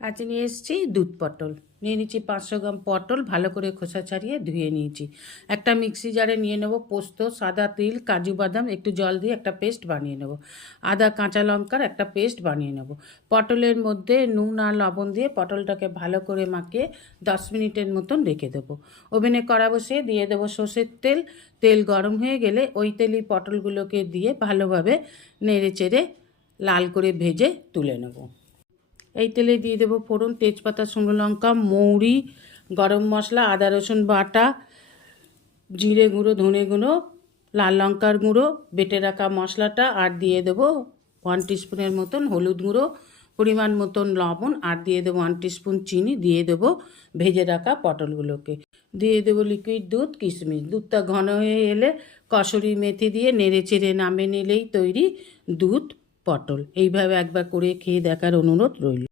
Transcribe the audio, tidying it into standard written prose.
আজ নিয়ে এসেছি দুধ পটল। নিয়ে নিচ্ছি 500 গ্রাম পটল, ভালো করে খোসা ছাড়িয়ে ধুয়ে নিয়েছি। একটা মিক্সি জারে নিয়ে নেব পোস্ত, সাদা তিল, কাজু বাদাম, একটু জল দিয়ে একটা পেস্ট বানিয়ে নেব। আদা কাঁচা লঙ্কার একটা পেস্ট বানিয়ে নেব। পটলের মধ্যে নুন আর লবণ দিয়ে পটলটাকে ভালো করে মাখিয়ে 10 মিনিটের মতন রেখে দেবো। ওভেনে কড়া বসিয়ে দিয়ে দেবো সর্ষের তেল। তেল গরম হয়ে গেলে ওই তেলই পটলগুলোকে দিয়ে ভালোভাবে নেড়ে চেড়ে লাল করে ভেজে তুলে নেব। এই তেলে দিয়ে দেবো ফোড়ন, তেজপাতা, শুকনো লঙ্কা, মৌরি, গরম মশলা, আদা রসুন বাটা, জিরে গুঁড়ো, ধনে গুঁড়ো, লাল লঙ্কার গুঁড়ো, বেটে রাখা মশলাটা, আর দিয়ে দেবো 1 টিস্পুনের মতন হলুদ গুঁড়ো, পরিমাণ মতন লবণ, আর দিয়ে দেবো 1 টিস্পুন চিনি, দিয়ে দেবো ভেজে রাখা পটলগুলোকে, দিয়ে দেবো লিকুইড দুধ, কিশমিশ। দুধটা ঘন হয়ে এলে কসুরি মেথি দিয়ে নেড়ে চেড়ে নামিয়ে নিলেই তৈরি দুধ পটল। এইভাবে একবার করে খেয়ে দেখার অনুরোধ রইল।